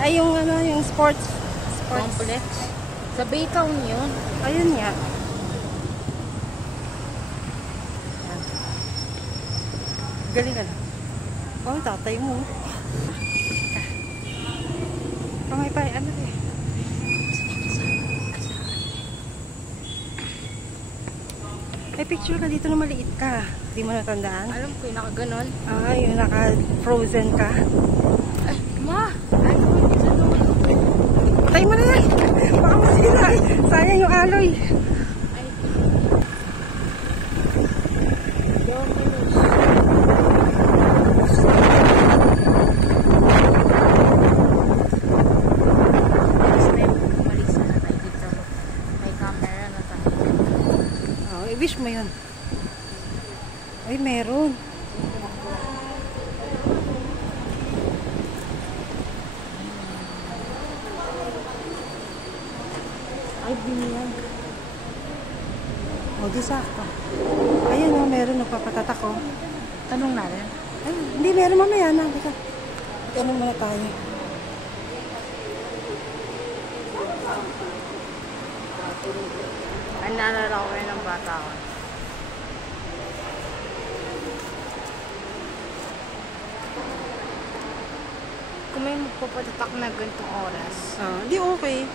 Ay, yung ano, yung sports. Complex. Sa Baytown yun. Ayun nga. Galing ka na. Oh, tatay mo. Pangay pa, ano eh. May picture ka dito na maliit ka. Di mo natandaan? Alam ko yung nakaganon. Ah, yung naka-frozen ka. Ay, ma! Patay mo na yan! Baka masira. Sayang yung aloy. Ay. I-wish mo yun. Ay, meron. Ay, biniyag. O, di sakto. Ayun o, meron. Nagpapatatak o. Tanong natin. Ay, hindi, meron mamaya na. Baka. Tanong muna tayo. Ay, naalala ko kayo ng bata ko. Kung may magpapatatak na ganitong oras. Ah, di okay.